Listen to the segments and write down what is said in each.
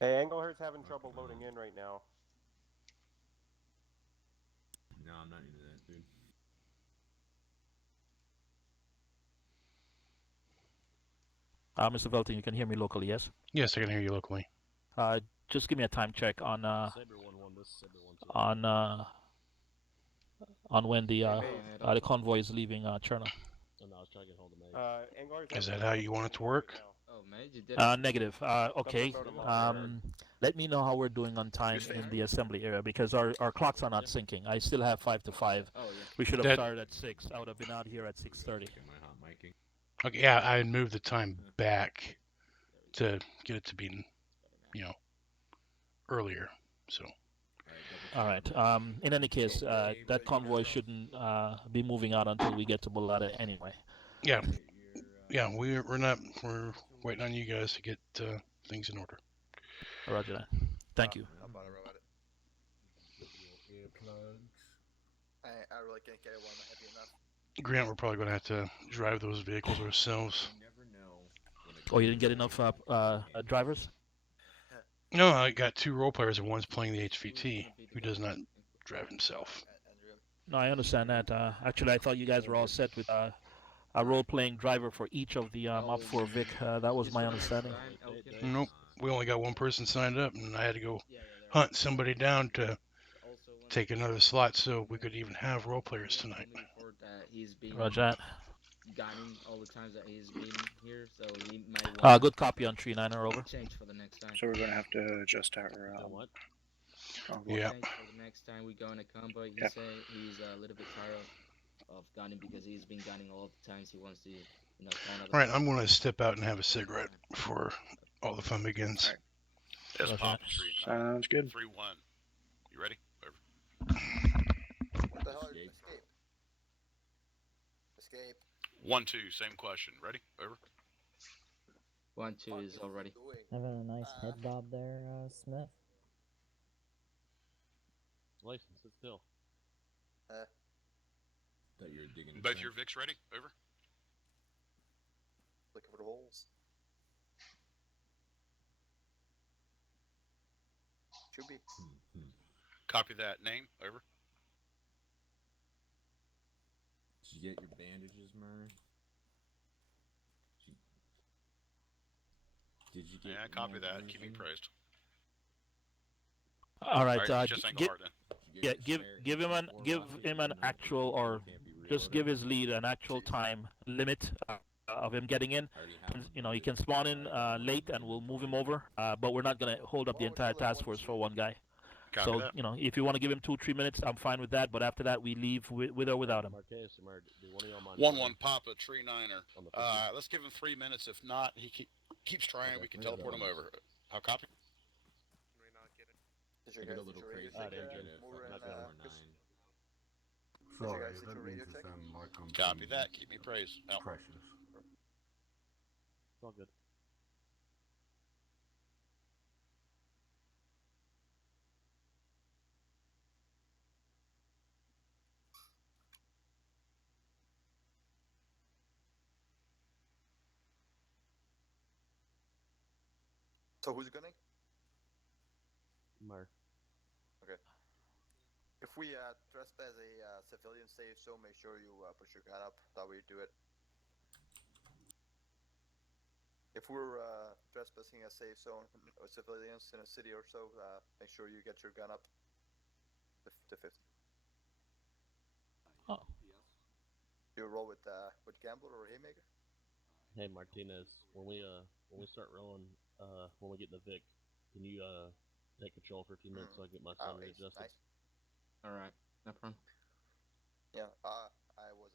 Hey, Englehart's having trouble loading in right now. No, I'm not into that, dude. Mr. Velton, you can hear me locally, yes? Yes, I can hear you locally. Uh, just give me a time check on Saber 1-1. This is Saber 1-2. on uh, on when Hey, Go Maze. ahead. the convoy is leaving Cherna. Oh, no, I was trying to get hold of Maze. Englehart's Is having that how trouble you want it getting to in right work? now. Oh, man, you did it. Negative. Something Okay. about a moderator. Let me know how we're doing on time in the assembly area because our clocks are not syncing. I still have 5 to 5. Oh, yeah. We should have That started at 6. I would have been out here at 6:30. Check my hot micing. okay? Yeah, I had moved the time back to get it to be, you know, earlier. So All right. In any case, that convoy shouldn't be moving out until we get to Bulata anyway. yeah, yeah, we're waiting on you guys to get things in order. Roger that. Thank you. I'm about to row at it. Get your earplugs. I really can't carry one of my heavy enough. Grant, we're probably going to have to drive those vehicles ourselves. You never know. Oh, you didn't get enough drivers? No, I got two role players and one's playing the HVT, who does not drive himself. Andrew. No, I understand that. Actually, I thought you guys were all set with a role-playing driver for each of the up for Vic. That was my understanding. Nope, we only got one person signed up, and I had to go Yeah, yeah, hunt somebody down to also one take another slot so we could even have role players tonight. report that he's been Roger that. gunning all the times that he's been here, so he might want Good copy on 3-9er over. change for the next time. So we're gonna have to adjust our Then what? convoy. Yeah. Change for the next time we go in a combo. He Yep. say he's a little bit tired of gunning because he's been gunning all the times. He wants to, try another. All right, I'm going to step out and have a cigarette before all the fun begins. All right. Yes, Roger Pop. that. 3-9. Sounds good. 3-1. You ready? Over. What the hell? Escape. Escape. Escape. 1-2. Same question. Ready? Over. 1-2 is already. Doing? Having a nice head bob there, Smith. License, sit still. Thought you were digging. Both your Vics ready? Over. Looking for the holes. Should be. Copy that. Name? Over. Did you get your bandages, Murray? Did you get? Yeah, copy that. Keep me praised. All right. Just Gi- Englehart then. yeah, give him an actual or just give his lead an actual time limit of him getting in. He can spawn in late and we'll move him over. But we're not gonna hold up the entire task force for one guy. Copy So that. if you want to give him 2-3 minutes, I'm fine with that. But after that, we leave with or without him. Marquez, do one of y'all mind? 1-1 Papa, tree niner. On the 50. Let's give him 3 minutes. If not, he keeps trying. We can teleport him over. How copy? Did your I get guys a little did your crazy. radio I didn't check? get it. Moore and, Not gonna Chris? Nine. Sorry, Sorry, guys, that did you means radio to check? sound like I'm Copy being that. Keep me praised. Out. precious. It's all good. So who's gunning? Mark. Okay. If we trespass a civilian safe zone, make sure you push your gun up. That way you do it. If we're trespassing a safe zone or civilians in a city or so, make sure you get your gun up to 50. Oh. You roll with Gambler or Haymaker? Hey Martinez, when we start rolling, when we get in the Vic, can you take control for a few minutes so I get my son Ace, readjusted? nice. All right, no problem. Yeah, I was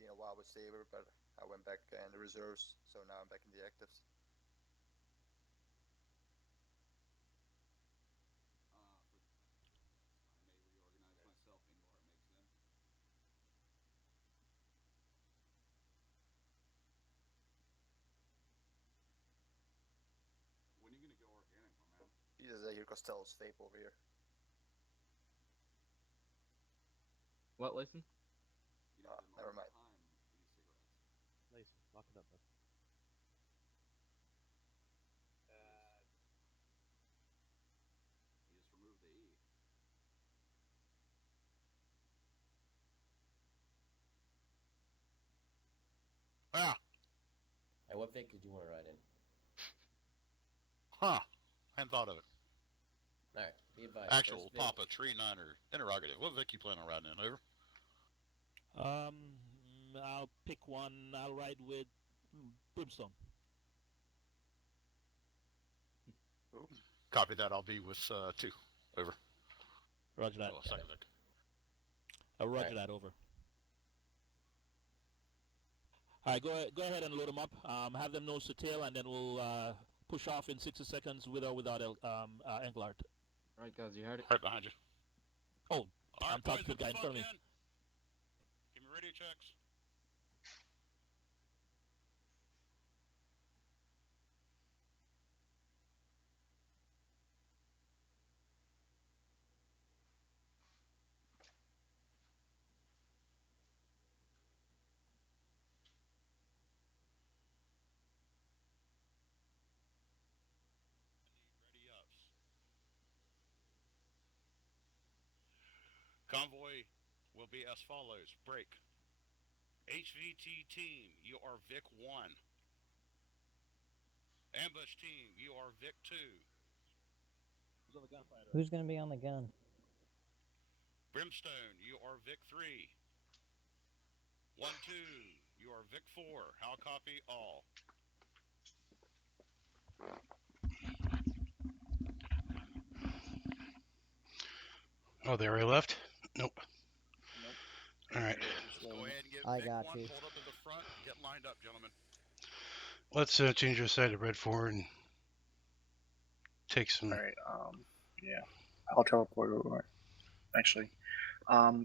being a while with Saber, but I went back in the reserves, so now I'm back in the actives. Jesus, I hear Costello's vape over here. What, listen? Never mind. Nice, lock it up, man. And what Vic did you want to ride in? Huh. Hadn't thought of it. Alright, be advised. Actual First Vic, Papa Tree Niner interrogative. What Vic you plan on riding in? Over. I'll pick one. I'll ride with Brimstone. Copy that. I'll be with 2. Over. Roger that. Oh, second Vic. Roger that. Over. All right, go ahead and load them up. Have them nose to tail, and then we'll push off in 60 seconds with or without Englart. Right, guys, you heard it. Right behind you. Oh, All right, I'm talking boys, to the guy in front of me. Give me radio checks. Ready ups. Convoy will be as follows. Break. HVT team, you are Vic 1. Ambush team, you are Vic 2. Who's on the gunfighter? Who's gonna be on the gun? Brimstone, you are Vic 3. 1, 2, you are Vic 4. How copy all? Oh, they already left? Nope. All right. Just go ahead and get I Vic got 1 you. pulled up to the front. Get lined up, gentlemen. Let's change our side to Red 4 and take some. Alright, yeah. I'll teleport over. Actually,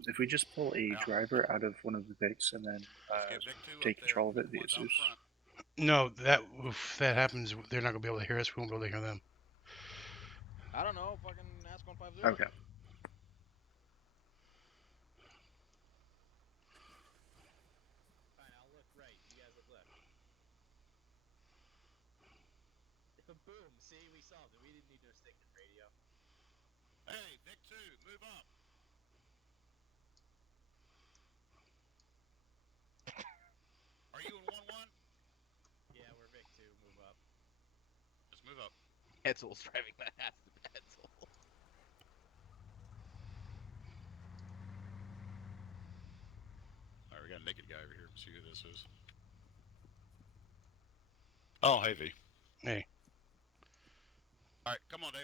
if we just pull a driver out of one of the Vics and then Get Vic 2 take up there. control of it via One's out Zeus. front. No, that if that happens, they're not gonna be able to hear us. We won't be able to hear them. I don't know. Fucking ask 150. Okay. Fine, I'll look right. You guys look left. Boom. See, we solved it. We didn't need no stick and radio. Hey, Vic 2, move up. Are you in 1-1? Yeah, we're Vic 2. Move up. Just move up. Etzel's driving that ass to Etzel. Alright, we got a naked guy over here. Let's see who this is. Oh, hey, V. Hey. Alright, come on, Dave.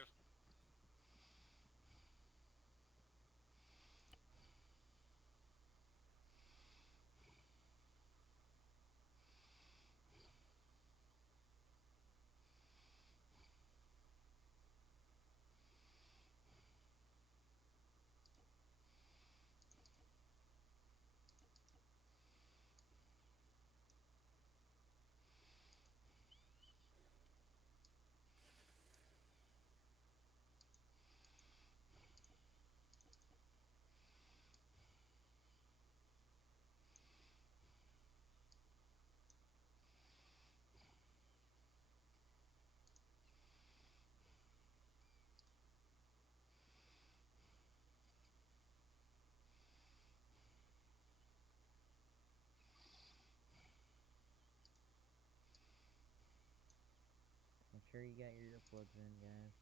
Make sure you got your earplugs in, guys.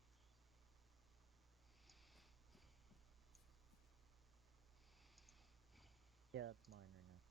Yeah, that's mine right now.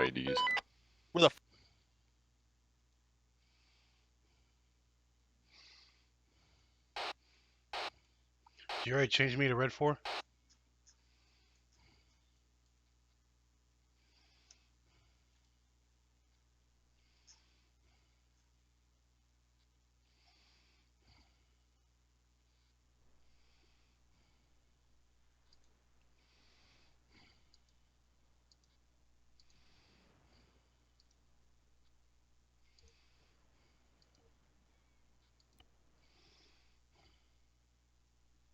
IDs. Where the You already changed me to red 4?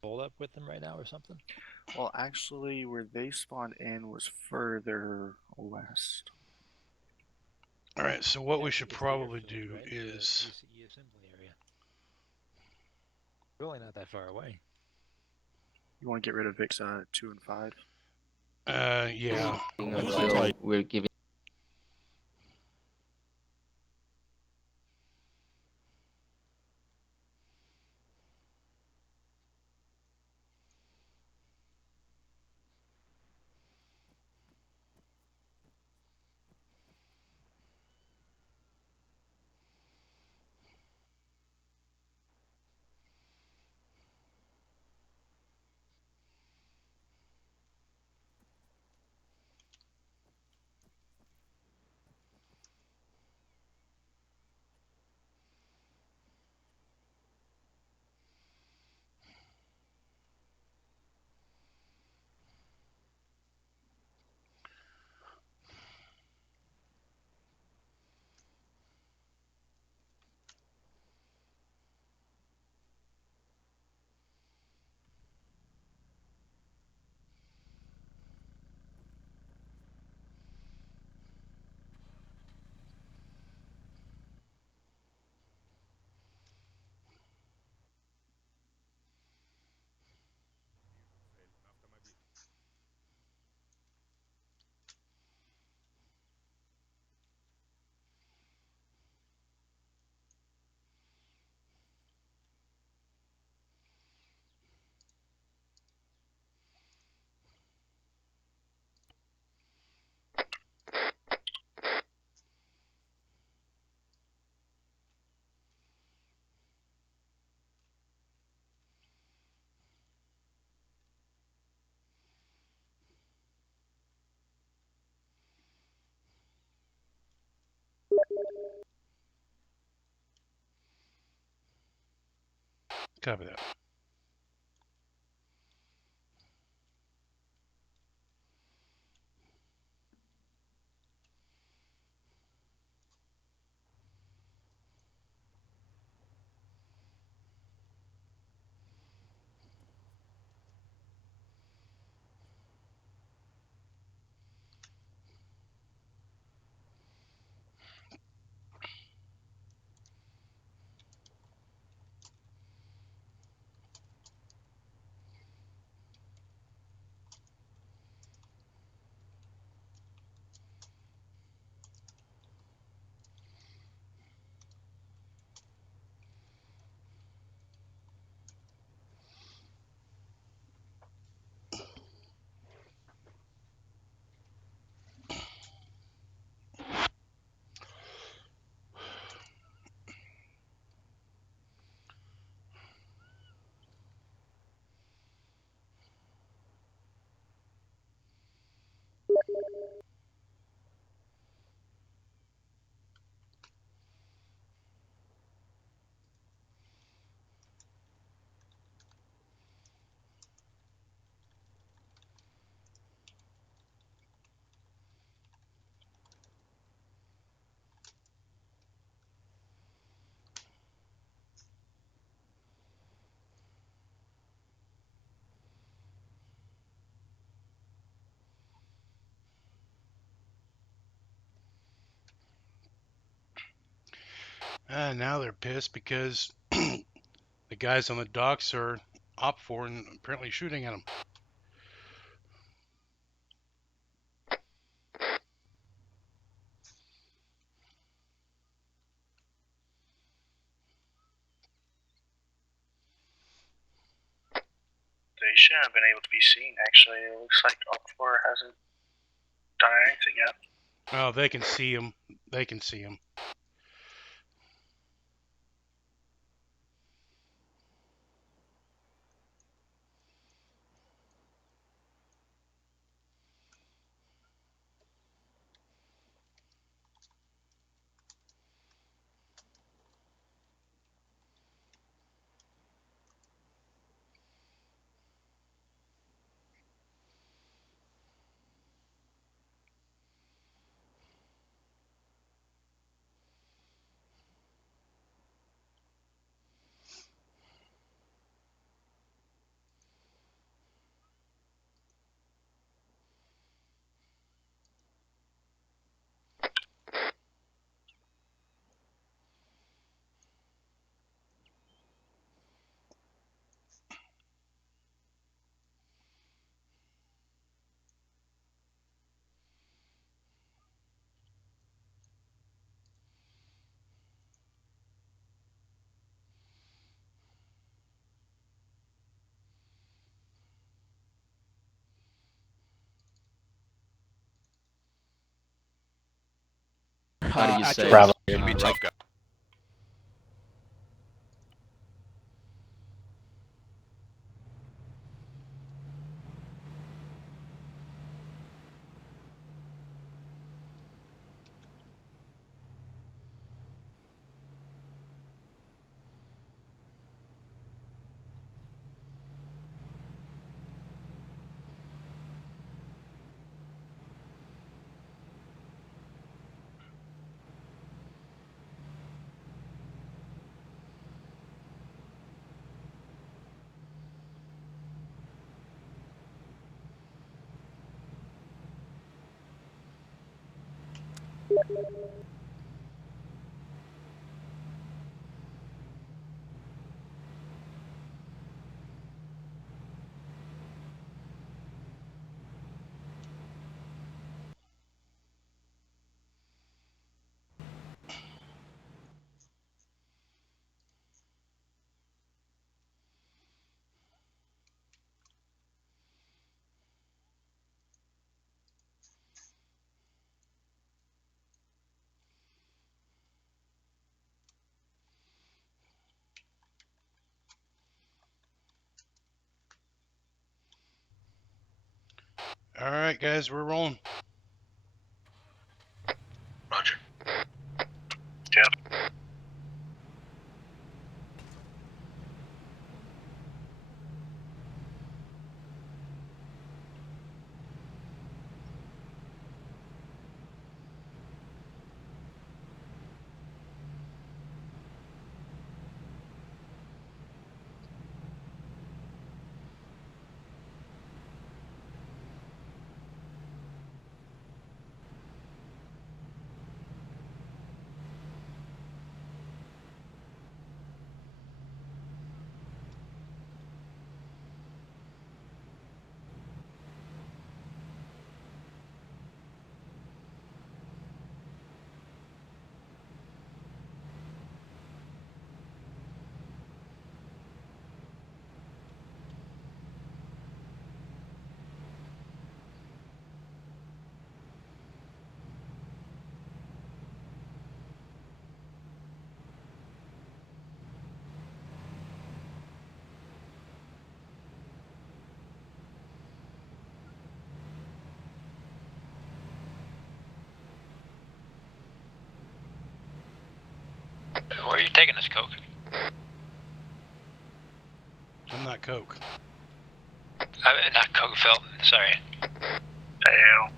hold up with them right now or something? Well, actually, where they spawned in was further west. Alright, so what we should probably do is... UCE assembly area. Really not that far away. You want to get rid of VIX 2 and 5? Yeah. Until we're giving. Copy that. Now they're pissed because the guys on the docks are op 4 and apparently shooting at them. They shouldn't have been able to be seen, actually. It looks like Op 4 hasn't done anything yet. Oh, they can see him. They can see him. How do you say? Bravo. Gonna be tough, guy. All right, guys, we're rolling. Roger. Where are you taking this, Coke? I'm not Coke. Not Coke, Phil. Sorry. Hell.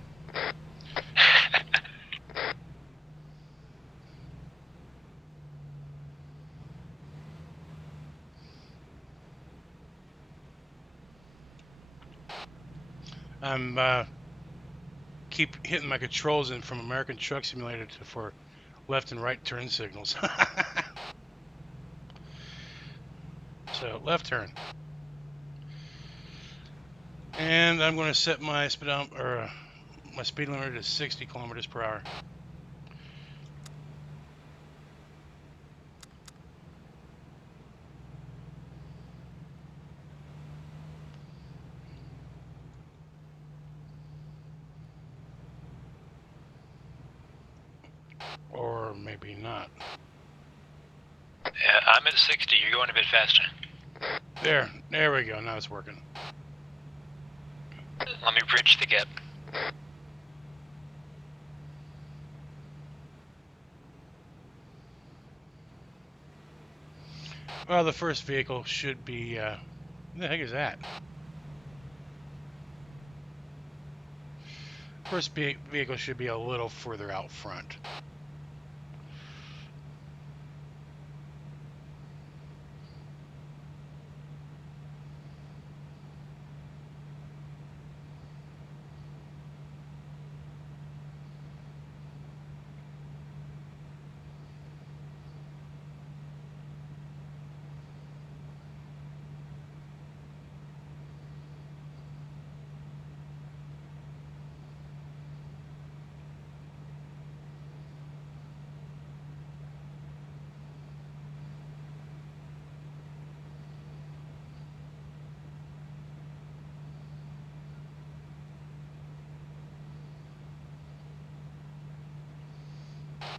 I'm keep hitting my controls in from American Truck Simulator for left and right turn signals. So left turn, and I'm going to set my my speed limit to 60 kilometers per hour. Or maybe not. Yeah, I'm at 60. You're going a bit faster. There we go. Now it's working. Let me bridge the gap. Well, the first vehicle should be, what the heck is that? First vehicle should be a little further out front.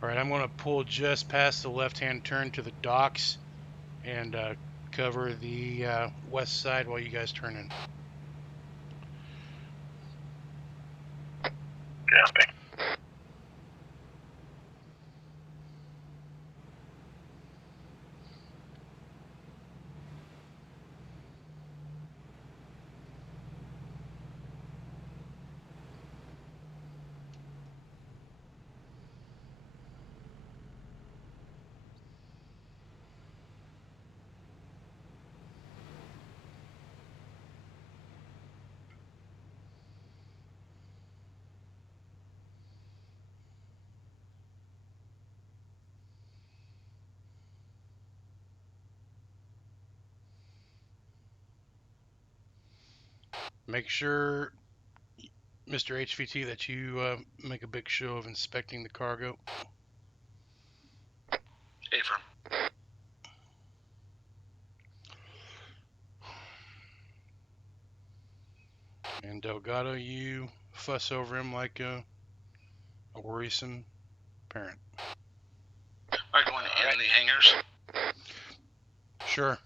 Alright, I'm going to pull just past the left-hand turn to the docks and cover the west side while you guys turn in. Copy. Make sure, Mr. HVT, that you make a big show of inspecting the cargo. Affirm. And Delgado, you fuss over him like a worrisome parent. Am I going in the hangars? Sure.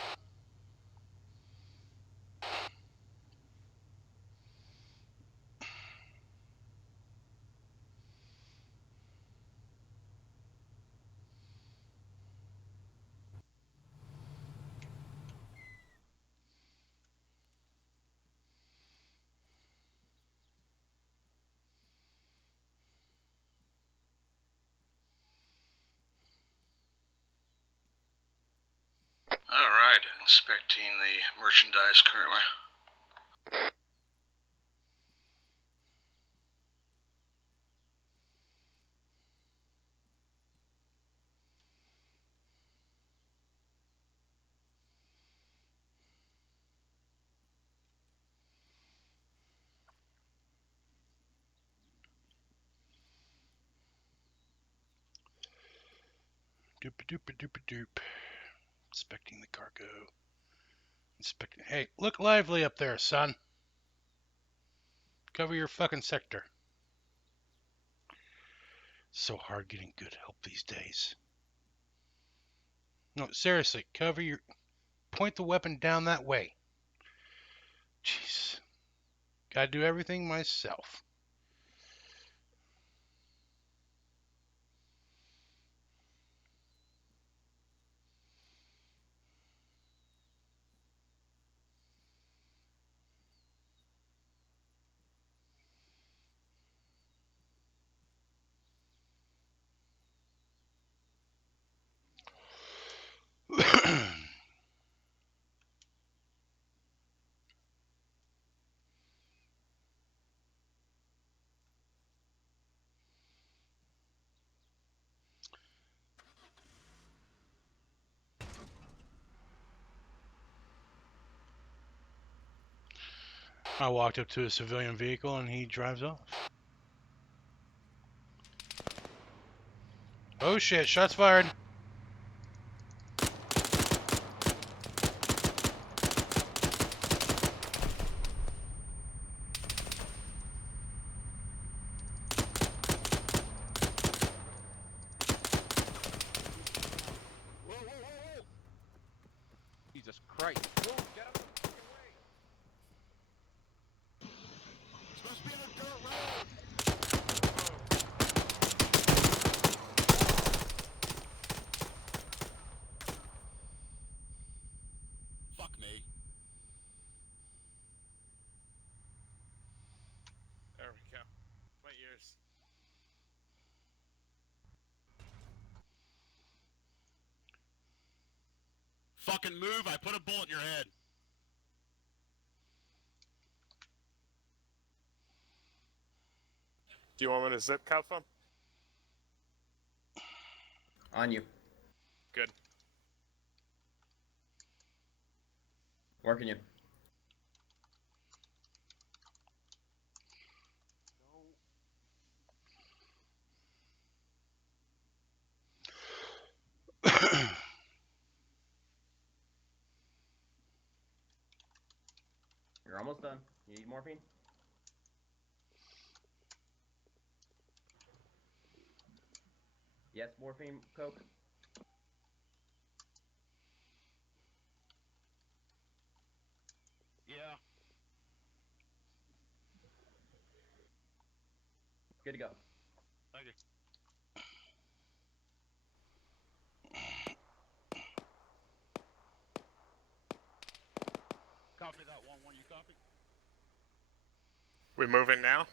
Alright, inspecting the merchandise currently. Doop-a-doop-a-doop-a-doop. Inspecting the cargo. Inspecting. Hey, look lively up there, son. Cover your fucking sector. So hard getting good help these days. No, seriously, cover your... Point the weapon down that way. Jeez. Gotta do everything myself. I walked up to a civilian vehicle and he drives off. Oh shit, shots fired. Jesus Christ. Move, get out of the fucking way. It's supposed to be in a dirt road. Fuck me. There we go. My ears. Fucking move, I put a bullet in your head. Do you want me to zip cuff him? On you. Good. Working you. You're almost done. You need morphine? Yes, morphine, coke. Yeah. Good to go. Thank you. Copy that 1-1, you copy? We moving now?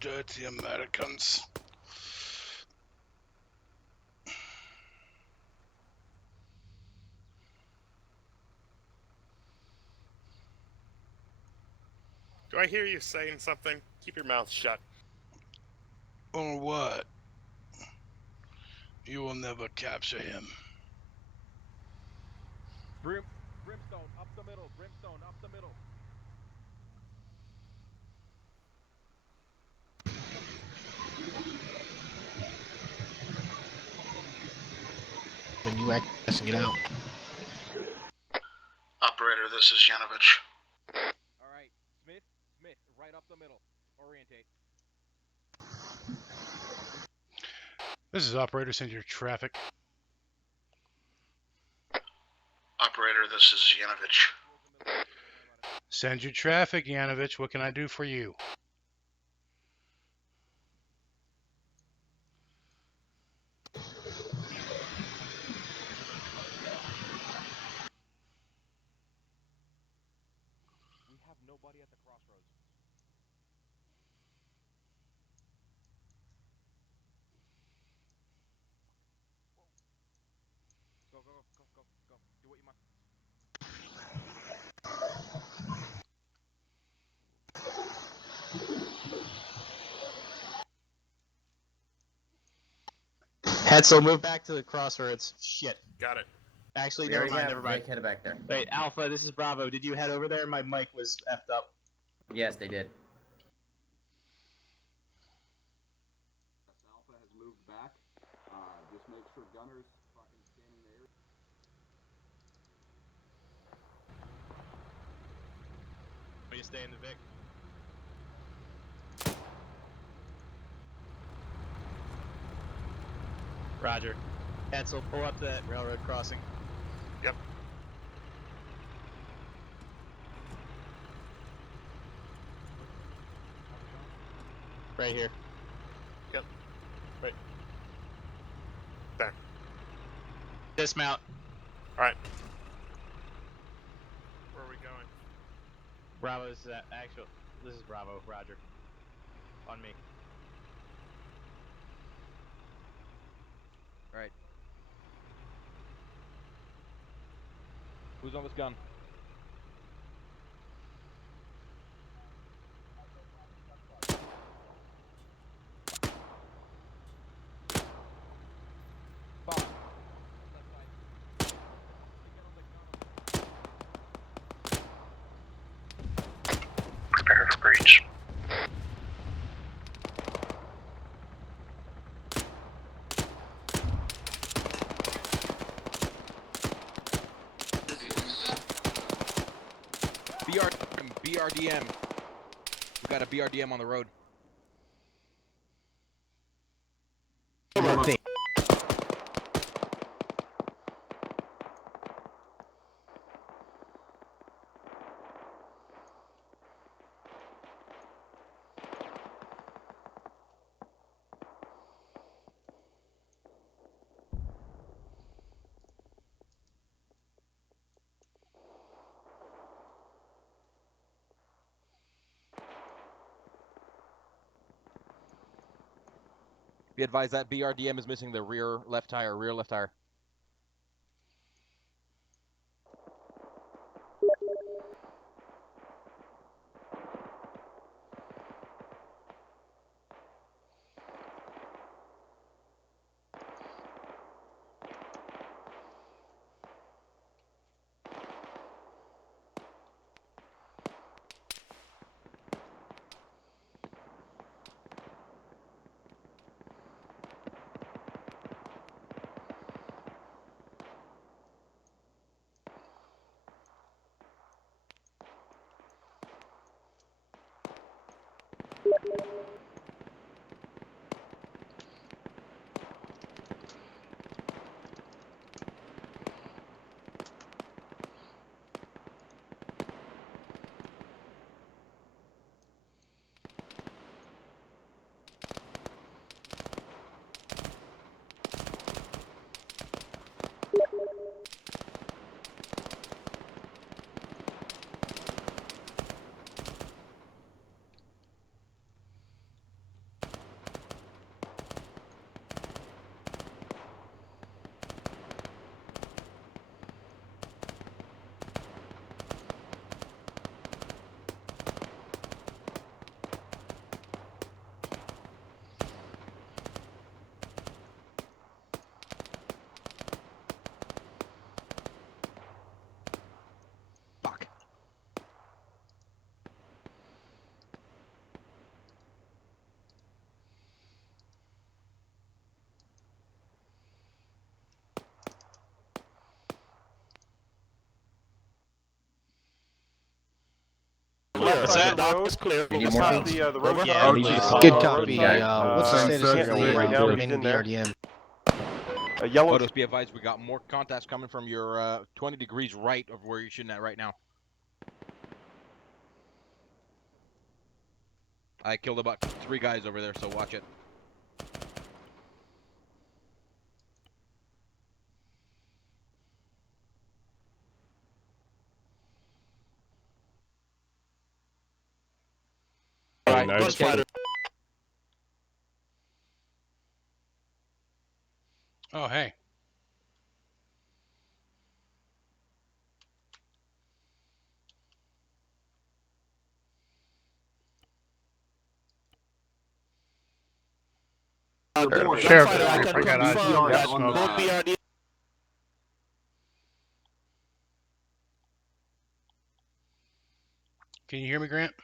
Dirty Americans. Do I hear you saying something? Keep your mouth shut. Or what? You will never capture him. Brimstone, up the middle. Brimstone, up the middle. When you accessing it out. Operator, this is Yanovich. Alright, Smith, right up the middle. Orientate. This is operator, send your traffic. Operator, this is Yanovich. Send your traffic, Yanovich. What can I do for you? We have nobody at the crossroads. Go. Do what you must. Hetzel, move back to the crossroads. Shit. Got it. Actually, We never already mind, have never mind. Vic headed back there. Wait, Alpha, this is Bravo. Did you head over there? My mic was effed up. Yes, they did. Alpha has moved back. Just make sure Gunner's fucking scanning the area. Will you stay in the Vic? Roger. Hetzel, pull up that railroad crossing. Yep. Right here. Yep. Right. There. Dismount. Alright. Where are we going? Bravo, this is actual. This is Bravo. Roger. On me. Alright. Who's on this gun? Bob. Prepare for breach. BRDM. We got a BRDM on the road. Be advised that BRDM is missing the rear left tire, What's that? Road. It's clear. You need more The, things? the road Yeah, car. we just Good called copy. What's the status Can't of see the right now. He's remaining in there. BRDM? Yellow. Photos, be advised, we got more contacts coming from your 20 degrees right of where you're shooting at right now. I killed about 3 guys over there, so watch it. Right, gunfighter. Oh, hey. Sheriff, I can I got eyes confirm on that smoke. both BRD. Can you hear me, Grant?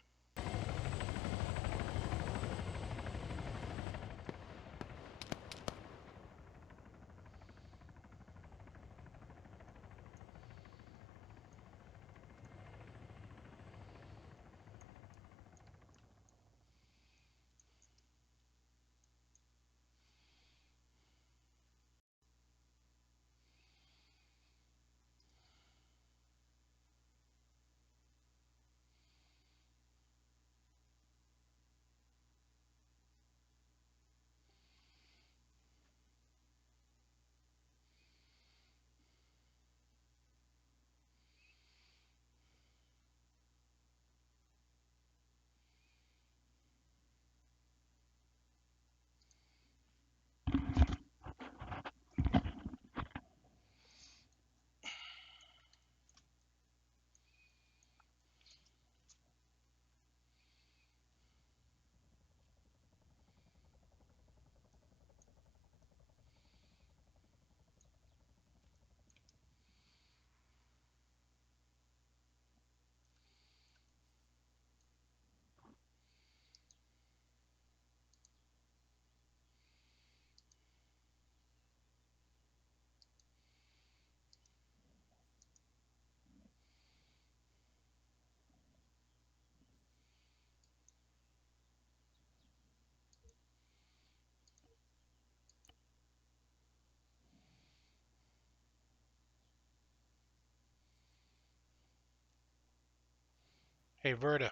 Hey, Verta.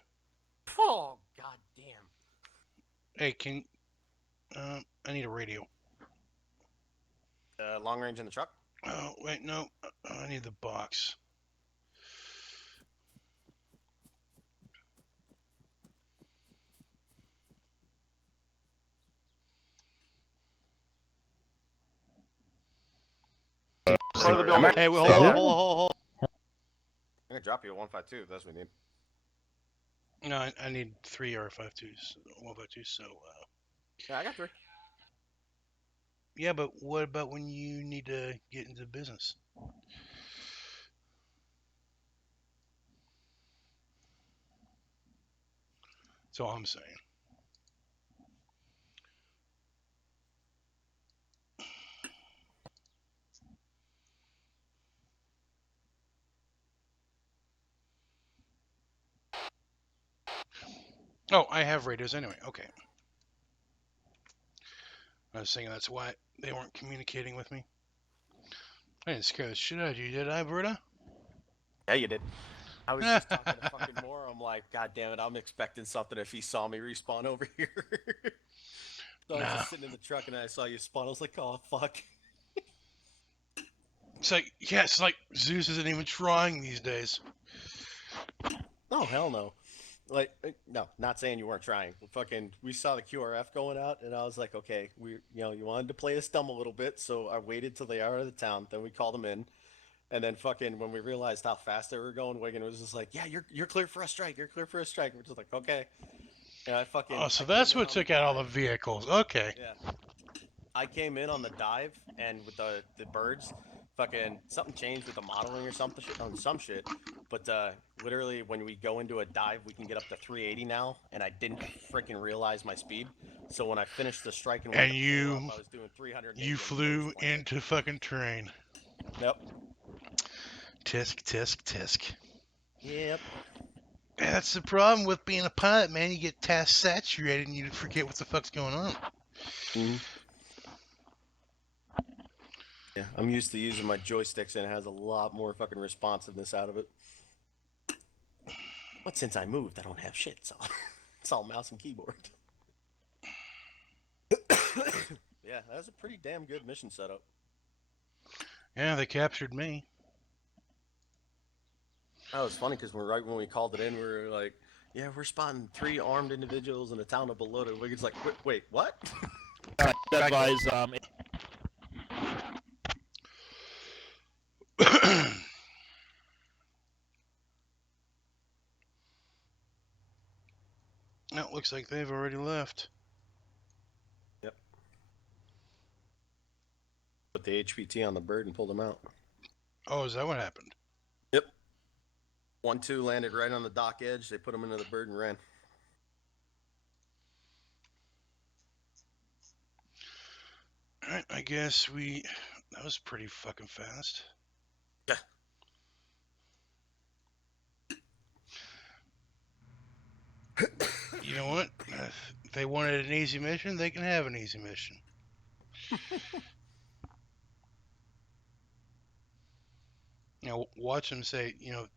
Oh, goddamn. Hey, I need a radio. Long range in the truck? Oh, wait, no. I need the box. Front of the building. Hey, well, Stay hold there. on, hold on. I'm gonna drop you a 152. That's what we need. No, I need 3 R52s. 152, so, Yeah, I got 3. Yeah, but what about when you need to get into business? That's all I'm saying. Oh, I have radios anyway. Okay. I was thinking that's why they weren't communicating with me. I didn't scare the shit out of you, did I, Berta? Yeah, you did. I was just talking to fucking more. I'm like, God damn it, I'm expecting something if he saw me respawn over here. So I was just sitting in the truck and I saw you spawn. I was like, oh, fuck. It's like Zeus isn't even trying these days. Oh, hell no. Like, no, not saying you weren't trying. Fucking, we saw the QRF going out, and I was like, okay, you wanted to play us dumb a little bit, so I waited till they are out of the town. Then we called them in, and then fucking when we realized how fast they were going, Wigan was just like, yeah, you're clear for a strike. You're clear for a strike. We're just like, okay. And I fucking. Oh, so I that's came in what on took the out all dive. the vehicles. Okay. Yeah. I came in on the dive, and with the birds, fucking something changed with the modeling or something on some shit. But literally, when we go into a dive, we can get up to 380 now, and I didn't freaking realize my speed. So when I finished the strike and went And to pull up, I was doing 380. you flew into fucking terrain. Yep. Tisk, tisk, tisk. Yep. Yeah, that's the problem with being a pilot, man. You get task saturated and you forget what the fuck's going on. Mm-hmm. Yeah, I'm used to using my joysticks, and it has a lot more fucking responsiveness out of it. But since I moved, I don't have shit, so it's all mouse and keyboard. Yeah, that was a pretty damn good mission setup. Yeah, they captured me. That was funny because right when we called it in, we were like, yeah, we're spotting 3 armed individuals in a town of Belota. Wiggy's like, wait, what? That guy's, It looks like they've already left. Yep. Put the HVT on the bird and pulled him out. Oh, is that what happened? Yep. 1-2 landed right on the dock edge. They put him into the bird and ran. Alright, I guess that was pretty fucking fast. Yeah. You know what? If they wanted an easy mission, they can have an easy mission. You know, watch them say,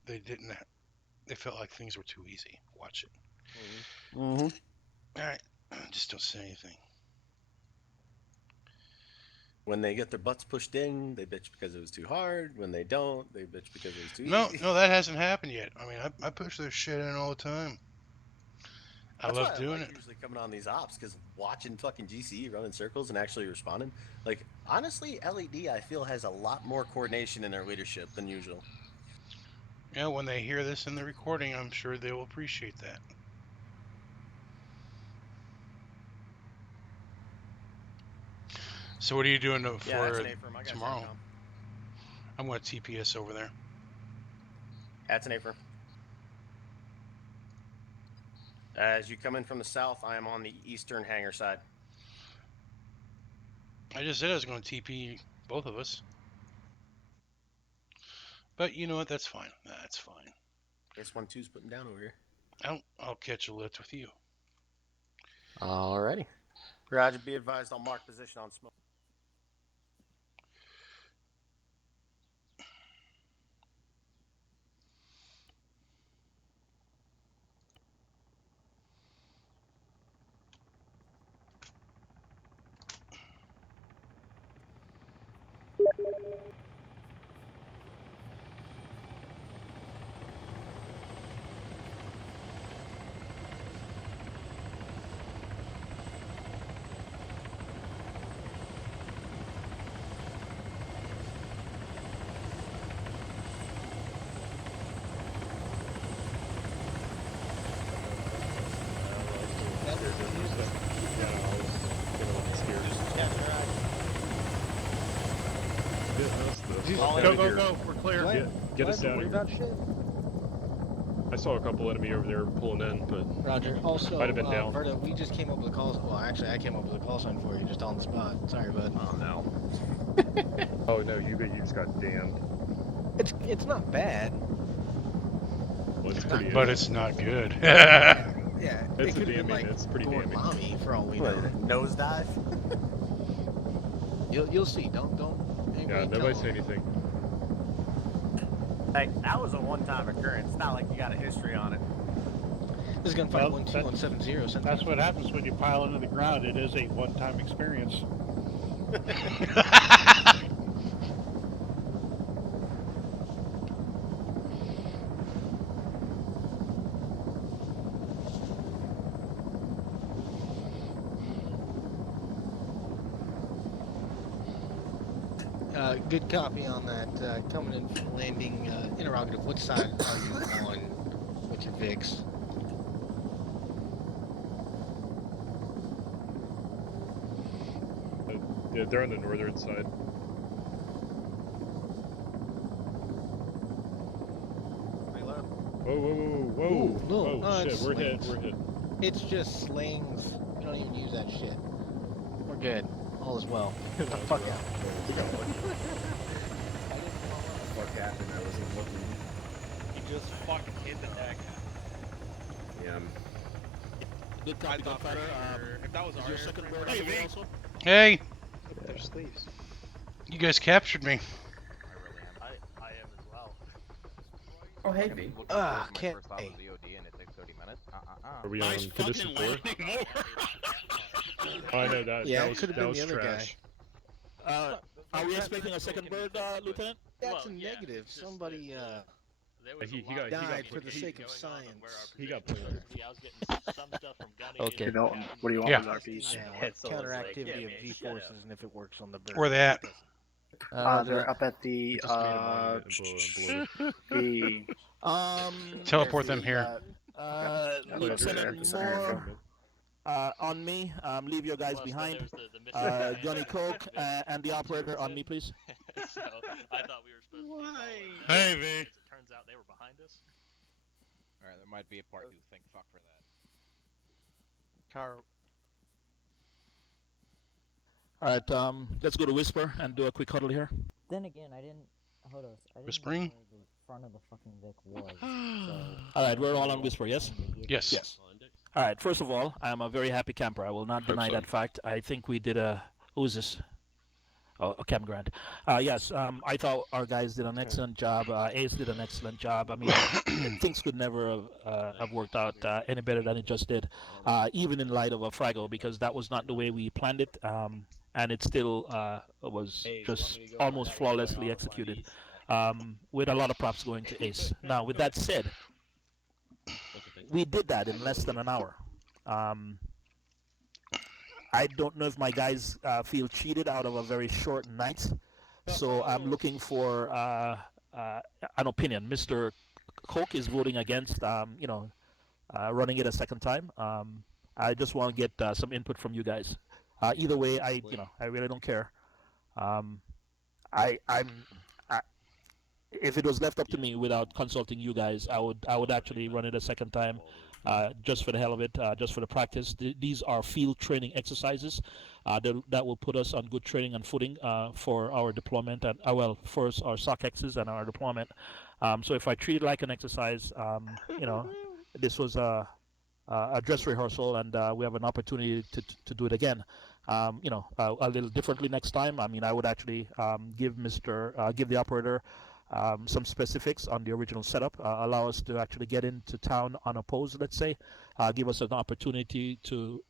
they felt like things were too easy. Watch it. Mm-hmm. Alright, just don't say anything. When they get their butts pushed in, they bitch because it was too hard. When they don't, they bitch because it was too easy. No, that hasn't happened yet. I mean, I push their shit in all the time. That's I love why doing I like usually coming on these ops, because watching fucking GCE running circles and actually responding. Like, honestly, LED, I feel, has a lot more coordination in their leadership than usual. Yeah, when they hear this in the recording, I'm sure they will appreciate that. So what are you doing for tomorrow? I'm going to TPS over there. That's an A-firm. As you come in from the south, I am on the eastern hangar side. I just said I was going to TP both of us. But you know what? That's fine. That's fine. Guess 1-2's putting down over here. I'll catch a lift with you. Alrighty. Roger, be advised, I'll mark position on smoke. Go, go, go. We're clear. Get us Don't down worry here. about shit. I saw a couple enemy over there pulling in, but Roger. Also, might have been down. Verta, we just came up with a call. Well, actually, I came up with a call sign for you just on the spot. Sorry, bud. Oh no. Oh no, you just got damned. It's not bad. Well, it's pretty. But it's not good. Yeah, It's it could have been damning. like It's pretty going damning. mommy for all we know. Nosedive? You'll see. Don't. Yeah, nobody say anything. Like, that was a one-time occurrence. It's not like you got a history on it. This is gonna find 12170. That's what happens when you pile into the ground. It is a one-time experience. Good copy on that. Coming in from landing. Interrogative. Which side are you on with your VIX? Yeah, they're on the northern side. Whoa, whoa, whoa, whoa! Ooh, no, Oh shit, it's we're hit. slings. We're hit. It's just slings. We don't even use that shit. We're good. All is well. Get the fuck out. We got lucky. What happened? I wasn't looking. You just fucking hit the deck. Yeah. Good copy, Gunfighter. If that was Is our your second airframe bird right on there- you also? Hey, Their sleeves. you guys captured me. I am as well. Oh, hey. Can't. First off of ZOD and it takes 30 minutes. Are we Nice on condition fucking 4? landing more. Oh, I know that. Yeah, that it was, could have that been was the other trash. Are we expecting a second bird, Lieutenant? That's a negative. Somebody He got died for the he- sake of science. He got played. Yeah, I was getting some stuff from Gunny. Okay. Hey, Dalton, what do you want Yeah. with RPs? Counteractivity of G-forces, and if it works on the bird. Where they at? They're up at the Just made a monument and blew it. the Teleport them here. Lieutenant Moore, on me. Leave your guys behind. Johnny Coke and the operator on me, please. So I thought we were supposed to be following. Hey, As V. it turns out they were behind us. Alright, there might be a part who think fuck for that. All right, let's go to Whisper and do a quick huddle here. Then again, I didn't. Hold on. I didn't Whispering? know where the front of the fucking Vic was. So All right, we're all on Whisper, yes? Yes. Yes. All right, first of all, I'm a very happy camper. I will not deny so. that fact. I think we did a... Who's this? Oh, Cam Grant. Yes, I thought our guys did an excellent job. Ace did an excellent job. I mean, things could never have worked out any better than it just did, even in light of a Frago, because that was not the way we planned it, and it still was just almost flawlessly executed, with a lot of props going to Ace. Now, with that said, we did that in less than an hour. I don't know if my guys feel cheated out of a very short night, so I'm looking for an opinion. Mr. Coke is voting against, running it a second time. I just want to get some input from you guys. Either way, I really don't care. If it was left up to me without consulting you guys, I would actually run it a second time. Just for the hell of it, just for the practice. These are field training exercises that will put us on good training and footing for our deployment and first our SOCXs and our deployment. So if I treat it like an exercise, this was a dress rehearsal, and we have an opportunity to do it again. A little differently next time. I mean, I would actually give the operator some specifics on the original setup, allow us to actually get into town unopposed, let's say, give us an opportunity to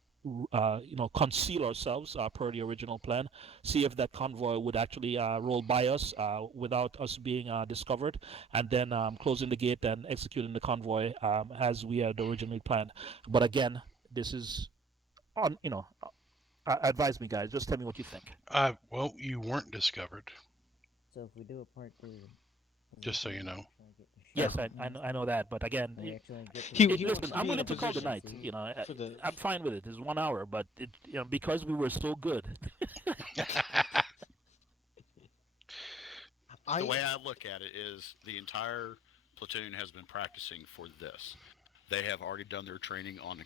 conceal ourselves per the original plan, see if that convoy would actually roll by us without us being discovered, and then closing the gate and executing the convoy as we had originally planned. But again, this is on, advise me, guys. Just tell me what you think. Well, you weren't discovered. So if we do a part 2, Just so you know. Yes, I know that, but again, listen, I'm willing to call the night. I'm fine with it. It's 1 hour, but because we were so good. The way I look at it is the entire platoon has been practicing for this. They have already done their training on the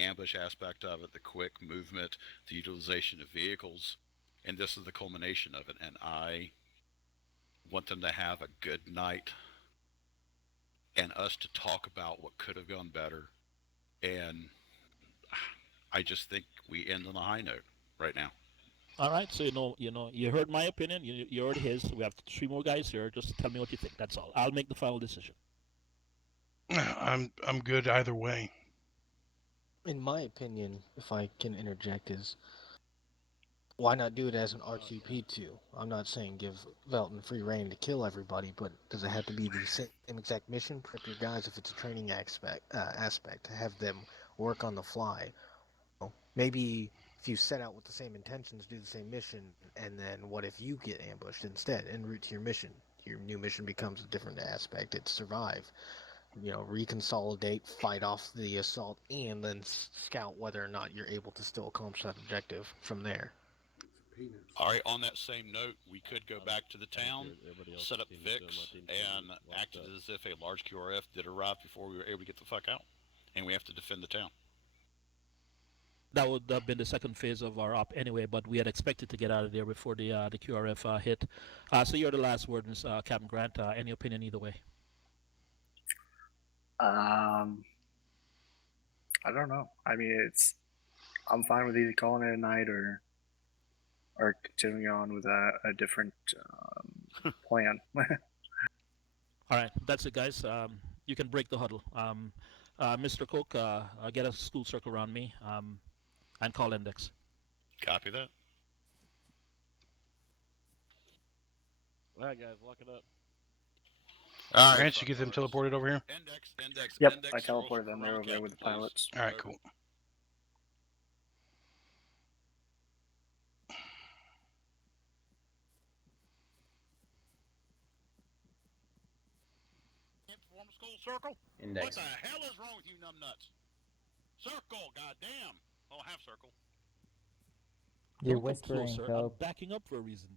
ambush aspect of it, the quick movement, the utilization of vehicles, and this is the culmination of it. And I want them to have a good night, and us to talk about what could have gone better. And I just think we end on a high note right now. All right, so you heard my opinion. You heard his. We have 3 more guys here. Just tell me what you think. That's all. I'll make the final decision. I'm good either way. In my opinion, if I can interject, is why not do it as an R2P2? I'm not saying give Velton free reign to kill everybody, but does it have to be the same exact mission? Prep your guys if it's a training aspect to have them work on the fly. Maybe if you set out with the same intentions, do the same mission, and then what if you get ambushed instead en route to your mission? Your new mission becomes a different aspect. It's survive. Reconsolidate, fight off the assault, and then scout whether or not you're able to still accomplish that objective from there. All right, on that same note, we could go back to the town, set up VIX, and act as if a large QRF did arrive before we were able to get the fuck out. And we have to defend the town. That would have been the second phase of our op anyway, but we had expected to get out of there before the QRF hit. So you're the last word, Captain Grant. Any opinion either way? I don't know. I mean, I'm fine with either calling it a night or continuing on with a different plan. All right, that's it, guys. You can break the huddle. Mr. Cook, get a school circle around me and call index. Copy that. All right, guys, lock it up. All right, Grant, you get them teleported over here? Index. Yep, I teleported them. They're over there with the pilots. All right, cool. Form a school circle? Index. What the hell is wrong with you numbnuts? Circle, goddamn. Oh, half circle. You're Don't come whispering, closer. Cope. I'm backing up for a reason.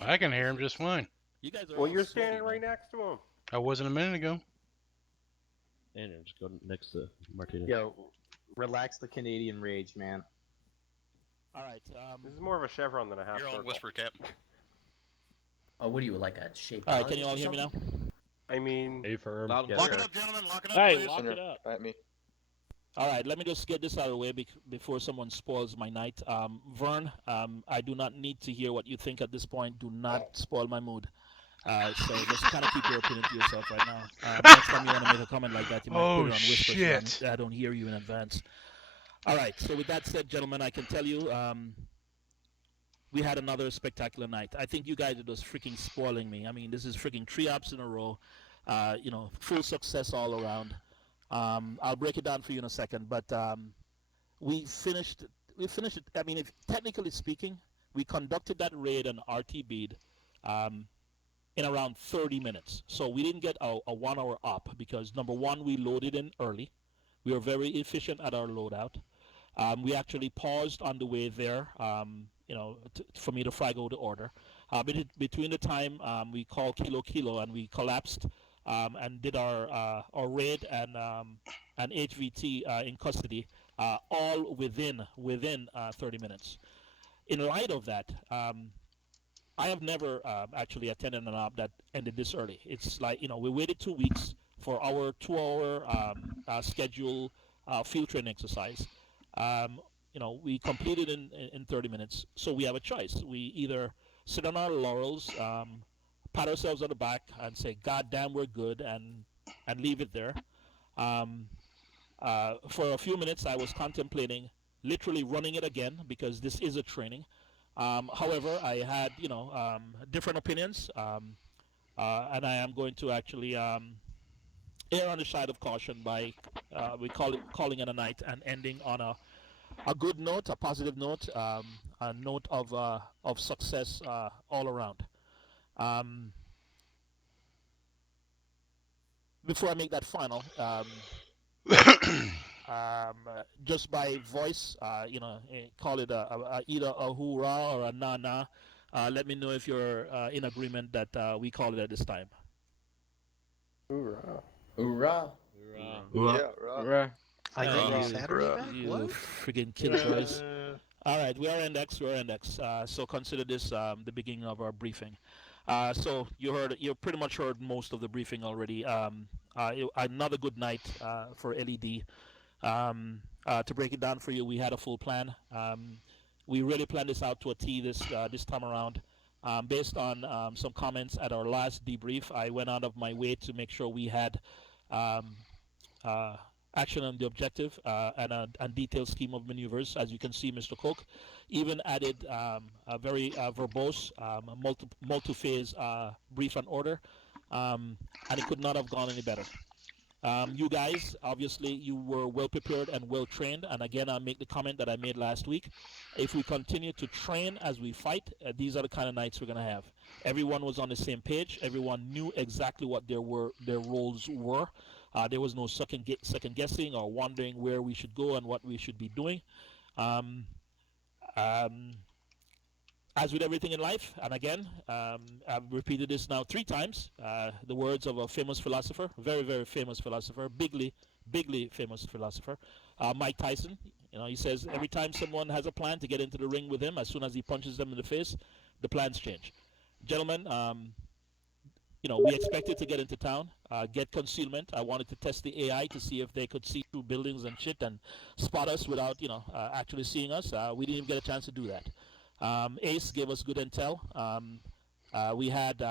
I can hear him just fine. You guys are Well, all you're sweaty, standing right man. next to him. I wasn't a minute ago. Andrew, just go next to Martinez. Yo, relax the Canadian rage, man. All right. This is more of a chevron than a half You're on circle. whisper, Captain. Oh, what are you, like a shape? All right, can you all hear me now? I mean, A firm. loud and Lock clear. it up, gentlemen. Lock it up, Hey, please. lock Center, it up. at me. All right, let me just get this out of the way before someone spoils my night. Vern, I do not need to hear what you think at this point. Do not spoil my mood. So just kind of keep your opinion to yourself right now. Next time you want to make a comment like that, you might put it on whisper shit. so I don't hear you in advance. All right, so with that said, gentlemen, I can tell you we had another spectacular night. I think you guys are just freaking spoiling me. I mean, this is freaking 3 ops in a row. Full success all around. I'll break it down for you in a second, but we finished it. I mean, technically speaking, we conducted that raid on RT bead in around 30 minutes. So we didn't get a 1 hour op because number one, we loaded in early. We were very efficient at our loadout. We actually paused on the way there, for me to flag out the order. Between the time we called Kilo and we collapsed and did our raid and HVT in custody, all within 30 minutes. In light of that, I have never actually attended an op that ended this early. It's like, we waited 2 weeks for our 2-hour schedule field training exercise. We completed in 30 minutes. So we have a choice. We either sit on our laurels, pat ourselves on the back and say, God damn, we're good, and leave it there. For a few minutes, I was contemplating literally running it again because this is a training. However, I had, different opinions, and I am going to actually err on the side of caution by calling it a night and ending on a good note, a positive note, a note of success all around. Before I make that final, just by voice, call it either a hoorah or a na-na. Let me know if you're in agreement that we call it at this time. Hoorah. Hoorah. Yeah, right. Right. I get my You, Saturday back? you What? friggin' killjoys. All right, we are index. We're index. So consider this the beginning of our briefing. So you pretty much heard most of the briefing already. Another good night for LED. To break it down for you, we had a full plan. We really planned this out to a T this time around. Based on some comments at our last debrief, I went out of my way to make sure we had um, action on the objective and a detailed scheme of maneuvers. As you can see, Mr. Cook even added a very verbose, multi-phase brief and order, and it could not have gone any better. You guys, obviously, you were well prepared and well trained. And again, I'll make the comment that I made last week. If we continue to train as we fight, these are the kind of nights we're going to have. Everyone was on the same page. Everyone knew exactly what their roles were. There was no second guessing or wondering where we should go and what we should be doing. As with everything in life, and again, I've repeated this now 3 times, the words of a famous philosopher, very, very famous philosopher, bigly famous philosopher, Mike Tyson. He says every time someone has a plan to get into the ring with him, as soon as he punches them in the face, the plans change. Gentlemen, we expected to get into town, get concealment. I wanted to test the AI to see if they could see through buildings and shit and spot us without, actually seeing us. We didn't even get a chance to do that. Ace gave us good intel. We had